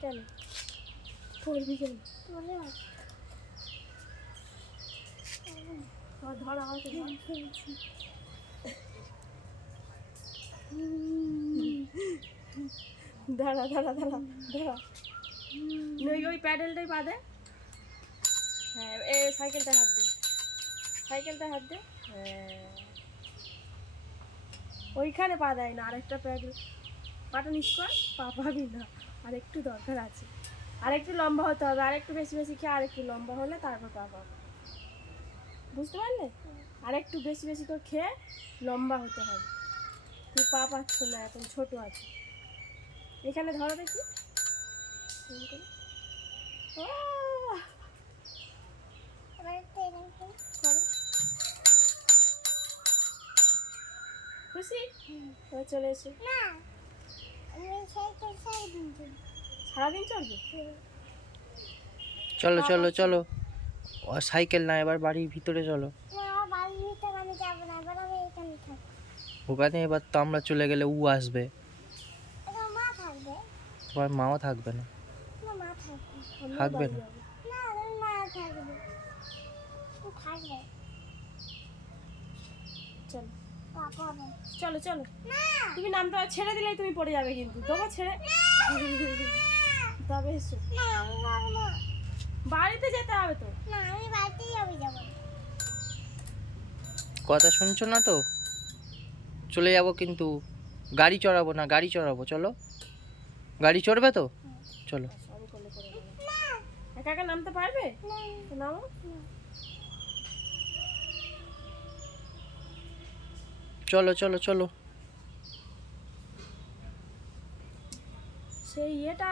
কেন পড়বি কেন? ধর আমাকে দাঁড়া দাঁড়া দাঁড়া দাঁড়া ওই প্যাডেলটাই পা দে। হ্যাঁ সাইকেলটা হাত দে, সাইকেলটা হাত দে। হ্যাঁ ওইখানে পা দেয় না, আরেকটা প্যাডেল পাটা নিচ কর, পা পাবি না, আর একটু দরকার আছে, আর একটু লম্বা হতে হবে, আর একটু বেশি বেশি খেয়ে আর একটু লম্বা হলে তারপর পা পাবো, বুঝতে পারলে? আর একটু বেশি বেশি করে খেয়ে লম্বা হতে হবে। তুই পা পাচ্ছ না, এখন ছোট আছে। এখানে ধরো দেখি, খুশি চলে এসো। সারাদিন চলবে? চলো চলো চলো, সাইকেল না, এবার বাড়ির ভিতরে চলো। ওখানে এবার তো আমরা চলে গেলে ও আসবে, তোমার মাও থাকবে না। থাকবে না? চলো চলো চলো, তুমি নামতে ছেড়ে দিলেই তুমি পড়ে যাবে, কিন্তু দেবো ছেড়ে, তবে এসো। বাড়িতে যেতে হবে তো। কথা শুনছো না তো? চলে যাব কিন্তু, গাড়ি চড়াবো না, গাড়ি চড়াবো, চলো। গাড়ি চড়বে তো? চলো। একা একা নামতে পারবে? নামো। চলো চলো চলো। সেই ইয়েটা